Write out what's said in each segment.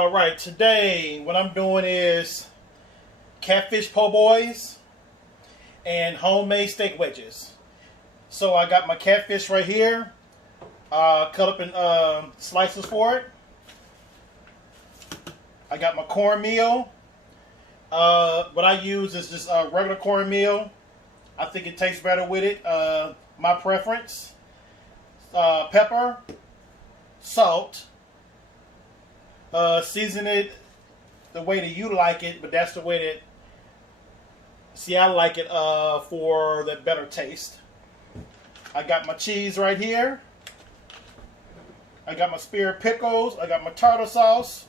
Alright, today what I'm doing is catfish po' boys and homemade steak wedges. So I got my catfish right here, cut up in slices for it. I got my cornmeal. What I use is just regular cornmeal. I think it tastes better with it. My preference. Pepper, salt. Season it the way that you like it, but that's the way that, I like it for the better taste. I got my cheese right here. I got my spear pickles. I got my tartar sauce.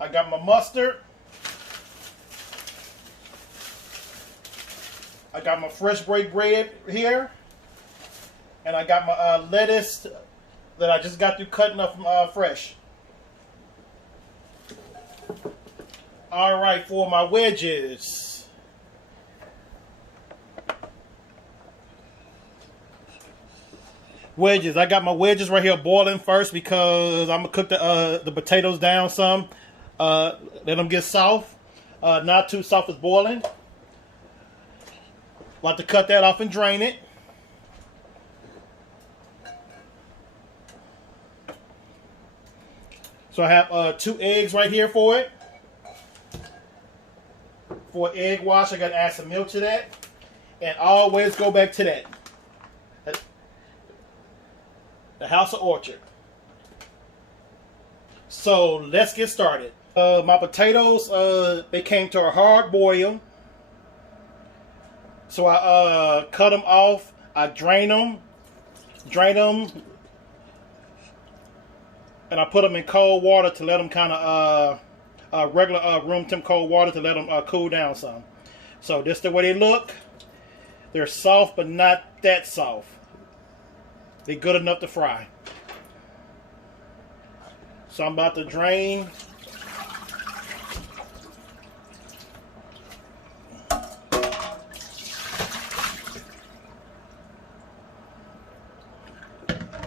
I got my mustard. I got my fresh baked bread here. And I got my lettuce that I just got through cutting up from fresh. Alright, for my wedges. Wedges. I got my wedges right here boiling first because I'm going to cook the potatoes down some. Let them get soft. Not too soft as boiling. About to cut that off and drain it. So I have 2 eggs right here for it. For egg wash, I got to add some milk to that. And always go back to that. The House of Orchard. So let's get started. My potatoes, they came to a hard boil. So I cut them off. I drain them. And I put them in cold water to let them kind of regular room temp cold water to let them cool down some. So this is the way they look. They're soft, but not that soft. They're good enough to fry. So I'm about to drain.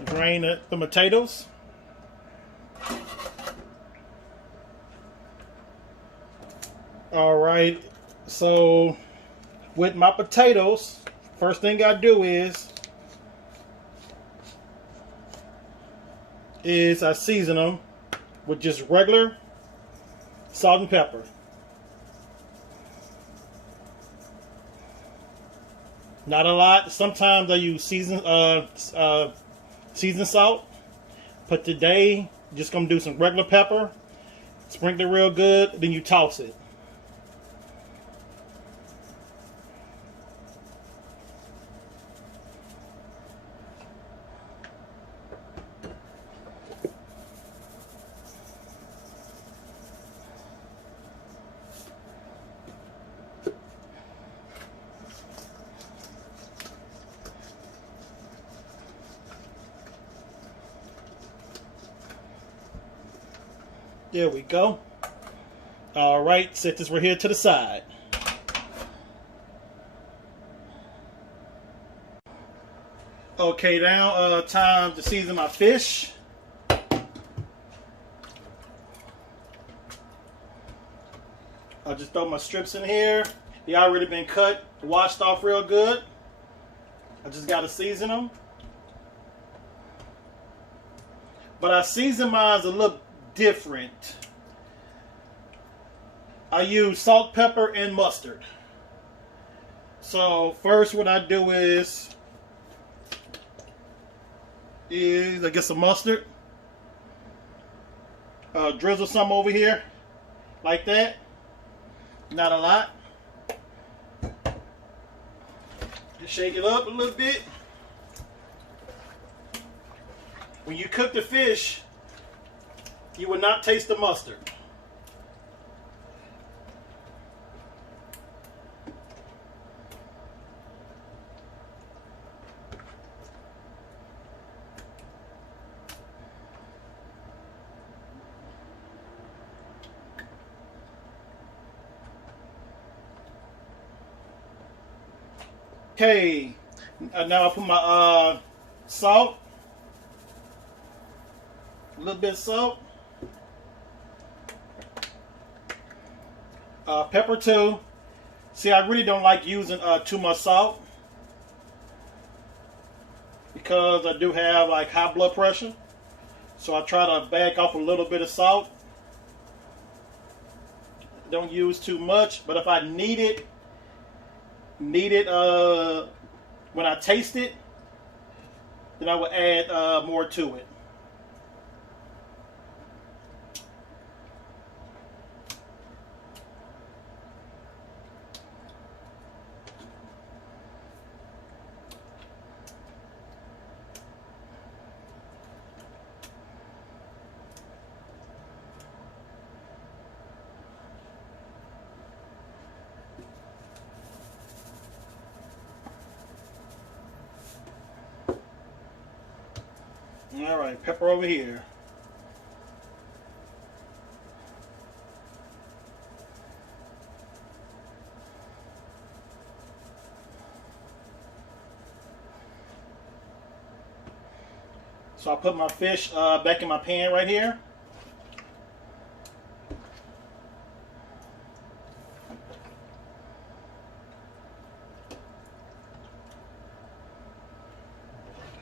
Drain the potatoes. Alright, so with my potatoes, first thing I do is I season them with just regular salt and pepper. Not a lot. Sometimes I use seasoned salt, but today just gonna do some regular pepper, sprinkle it real good, then you toss it. There we go. Alright, set this right here to the side. Okay, now time to season my fish. I'll just throw my strips in here. They already been cut, washed off real good. I just got to season them. But I season mine a little different. I use salt, pepper, and mustard. So first what I do is I get some mustard. Drizzle some over here. Like that. Not a lot. Just shake it up a little bit. When you cook the fish, you will not taste the mustard. Okay, now I put my salt, a little bit of salt. Pepper too. See, I really don't like using too much salt because I do have like high blood pressure. So I try to back off a little bit of salt. Don't use too much, but if I need it when I taste it, then I will add more to it. All right, pepper over here. So I put my fish back in my pan right here.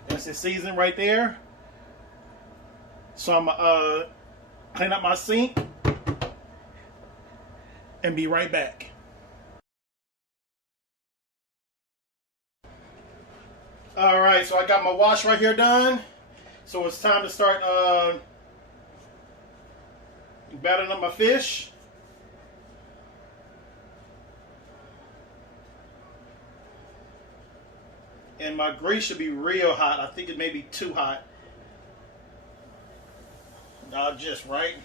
That's the season right there. So I'm clean up my sink and be right back. All right, so I got my wash right here done. So it's time to start battering up my fish. And my grease should be real hot. I think it may be too hot. Just right.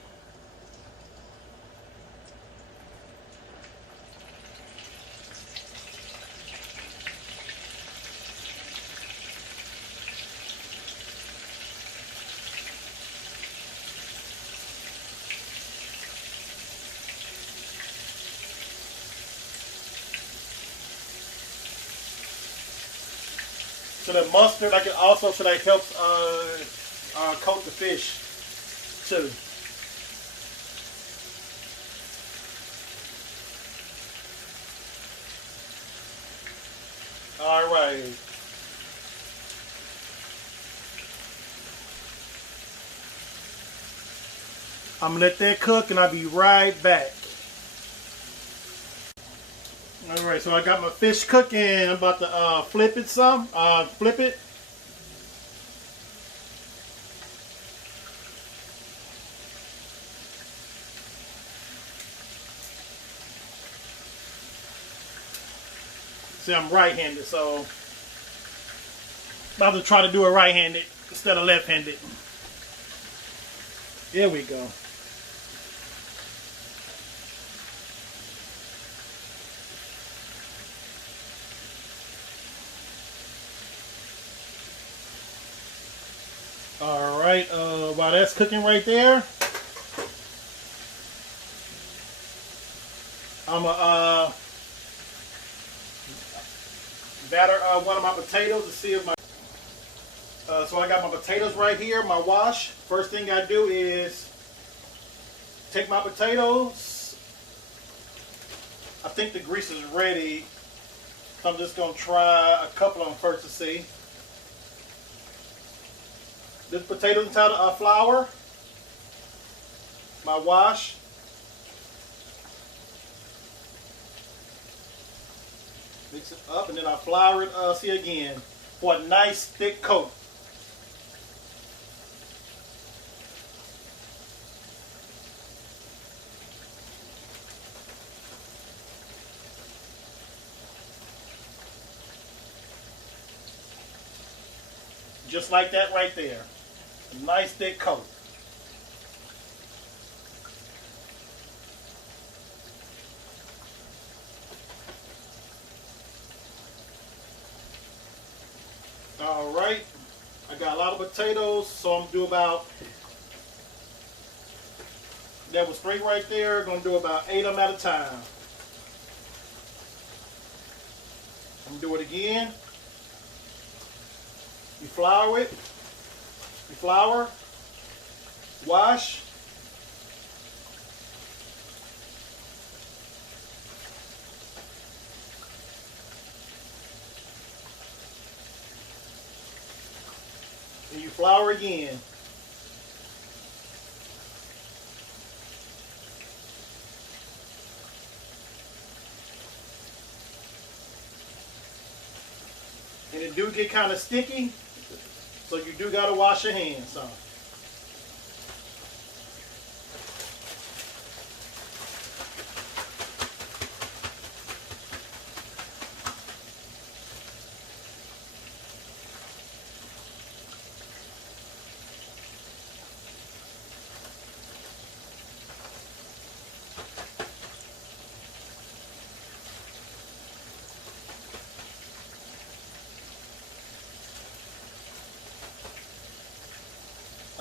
So the mustard, like it also so that helps coat the fish too. All right. I'm gonna let that cook and I'll be right back. All right, so I got my fish cooking. I'm about to flip it some. Flip it. See, I'm right-handed, so I'm about to try to do it right-handed instead of left-handed. There we go. All right, while that's cooking right there, I'm gonna batter one of my potatoes to see if my. So I got my potatoes right here, my wash. First thing I do is take my potatoes. I think the grease is ready. So I'm just gonna try a couple of them first to see. This potatoes inside of flour, my wash. Mix it up and then I flour it, see again, for a nice thick coat. Just like that right there. A nice thick coat. All right, I got a lot of potatoes, so I'm gonna do about, that was 3 right there, gonna do about 8 of them at a time. I'm gonna do it again. You flour it, you flour, wash, flour again. And it do get kind of sticky, so you do got to wash your hands some.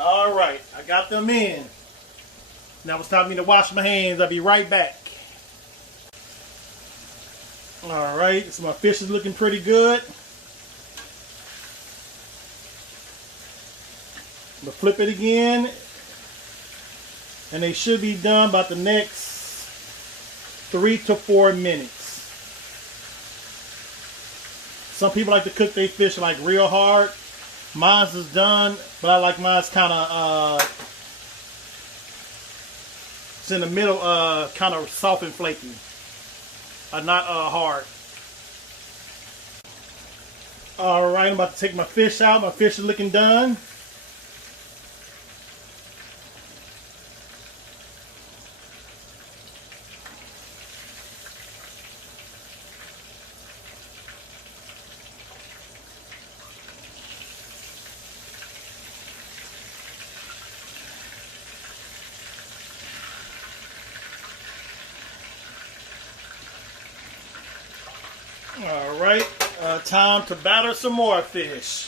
All right, I got them in. Now it's time for me to wash my hands. I'll be right back. All right, so my fish is looking pretty good. I'm gonna flip it again, and they should be done about the next 3 to 4 minutes. Some people like to cook their fish like real hard. Mine's is done, but I like mine's kind of it's in the middle, kind of soft and flaky, not hard. All right, I'm about to take my fish out. My fish is looking done. All right, time to batter some more fish.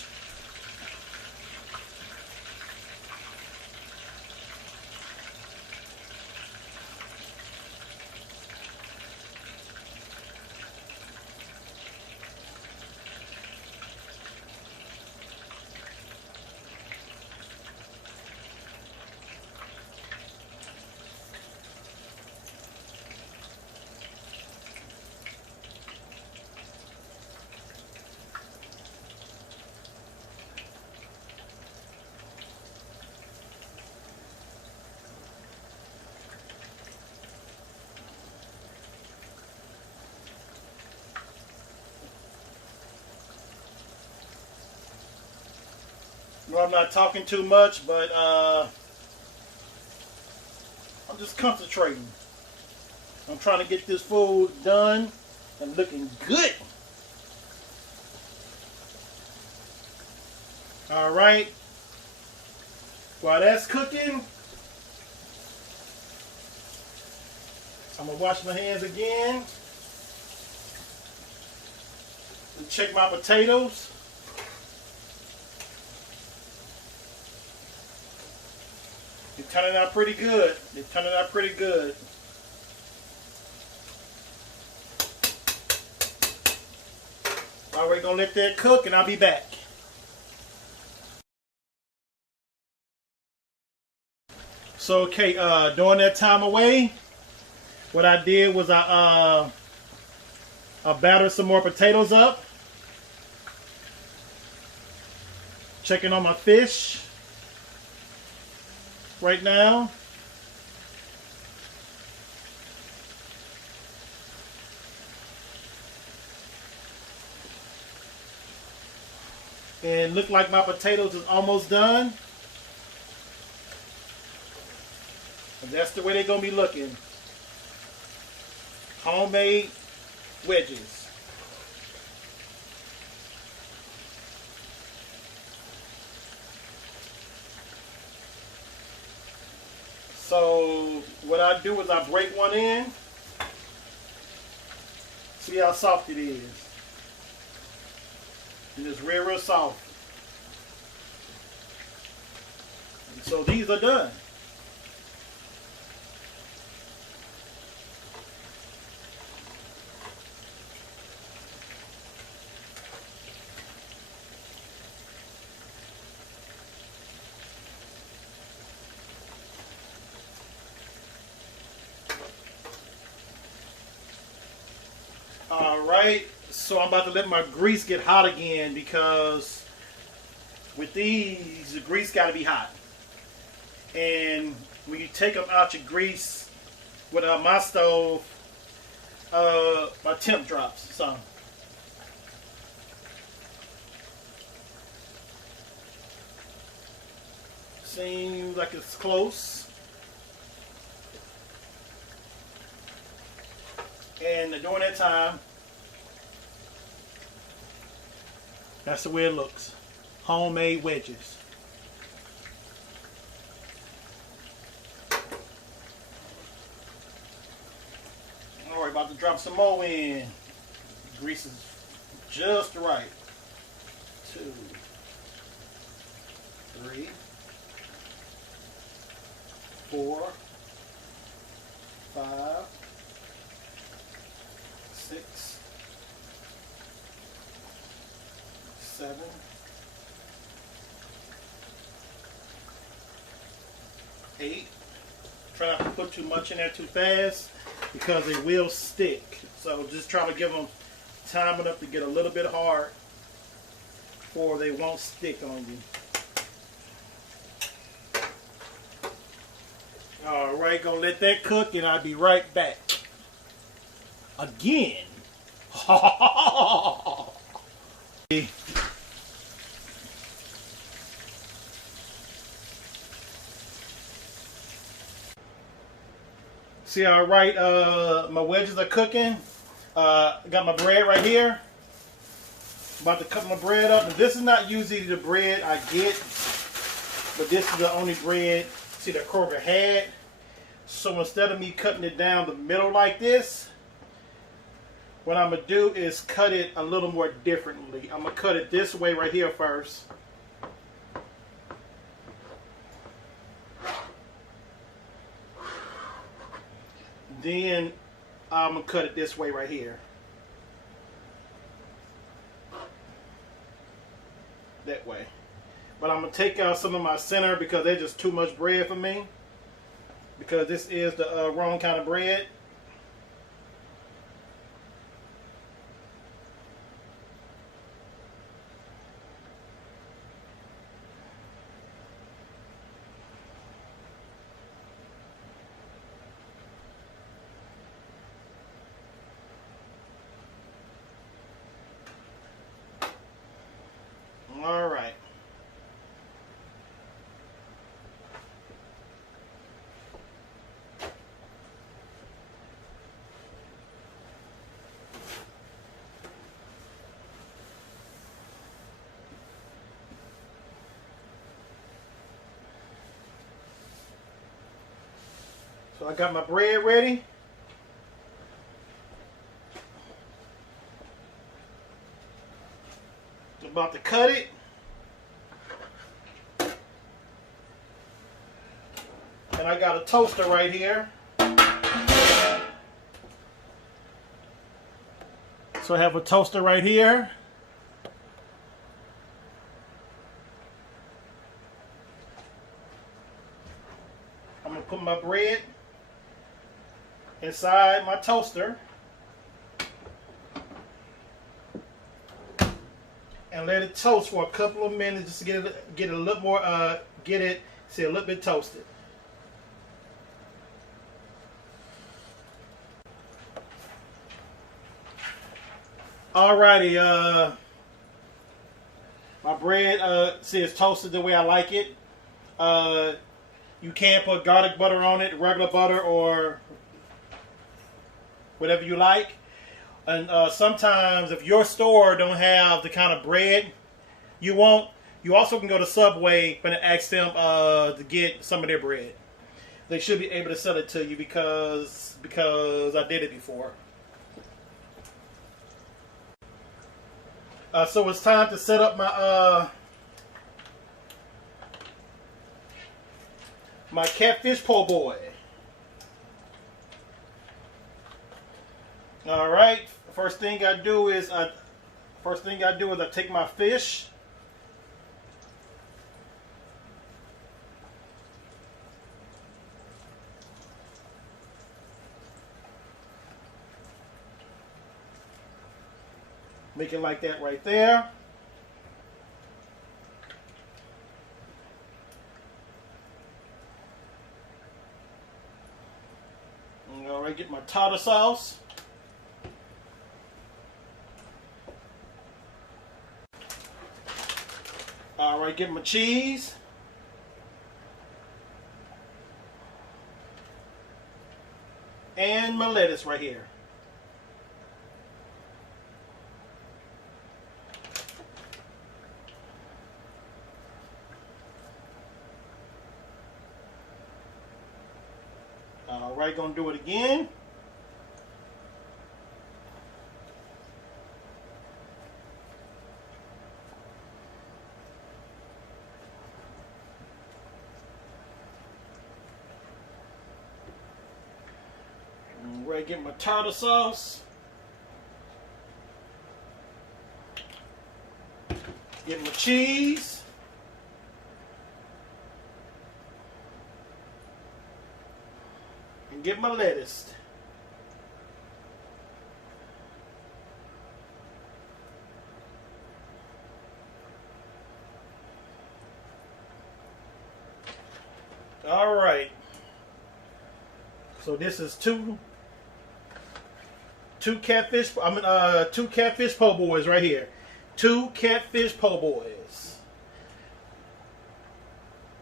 No, I'm not talking too much, but I'm just concentrating. I'm trying to get this food done and looking good. All right. While that's cooking, I'm gonna wash my hands again and check my potatoes. They're turning out pretty good. They're turning out pretty good. All right, we're gonna let that cook and I'll be back. So okay, during that time away, what I did was I battered some more potatoes up. Checking on my fish right now. And look like my potatoes is almost done. And that's the way they're gonna be looking. Homemade wedges. So what I do is I break one in. See how soft it is. And it's real, real soft. And so these are done. Alright, so I'm about to let my grease get hot again because With these, the grease got to be hot. And when you take them out your grease with my stove, my temp drops some. Seems like it's close. And during that time, that's the way it looks. Homemade wedges. Alright, about to drop some more in. Grease is just right. 2, 3, 4, 5, 6, 7, 8. Try not to put too much in there too fast because they will stick. So just try to give them time enough to get a little bit hard or they won't stick on you. Alright, gonna let that cook and I'll be right back. Again. See, alright, my wedges are cooking. Got my bread right here. About to cut my bread up. And this is not usually the bread I get, but this is the only bread, see, that Kroger had. So instead of me cutting it down the middle like this, what I'm going to do is cut it a little more differently. I'm going to cut it this way right here first. Then I'm going to cut it this way right here. That way. But I'm going to take out some of my center because they're just too much bread for me. Because this is the wrong kind of bread. All right. So I got my bread ready. About to cut it. And I got a toaster right here. So I have a toaster right here. I'm going to put my bread inside my toaster. And let it toast for a couple of minutes just to get it a little more, a little bit toasted. Alrighty, my bread, see, it's toasted the way I like it. You can put garlic butter on it, regular butter, or whatever you like. And sometimes if your store don't have the kind of bread you want, you also can go to Subway and ask them to get some of their bread. They should be able to sell it to you because I did it before. So it's time to set up my my catfish po' boy. All right. First thing I do is I take my fish. Make it like that right there. Alright, get my tartar sauce. Alright, get my cheese. And my lettuce right here. Alright, gonna do it again. Alright, get my tartar sauce. Get my cheese. And get my lettuce. All right. So this is two catfish po' boys right here. 2 catfish po' boys.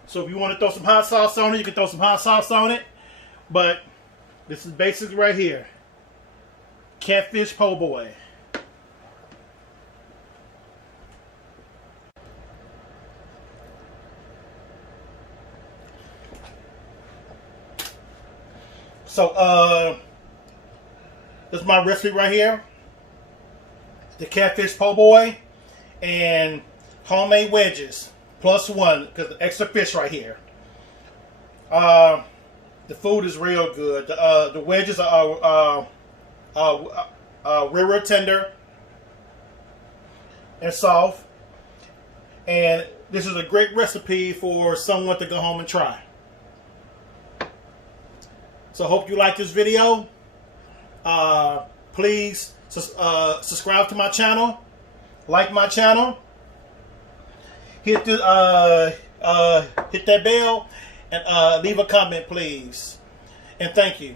So if you want to throw some hot sauce on it, you can throw some hot sauce on it. But this is basically right here. Catfish po' boy. So this is my recipe right here. The catfish po' boy and homemade wedges +1 because the extra fish right here. The food is real good. The wedges are real tender and soft, and this is a great recipe for someone to go home and try. So I hope you like this video. Please subscribe to my channel, like my channel, hit that bell, and leave a comment, please. And thank you.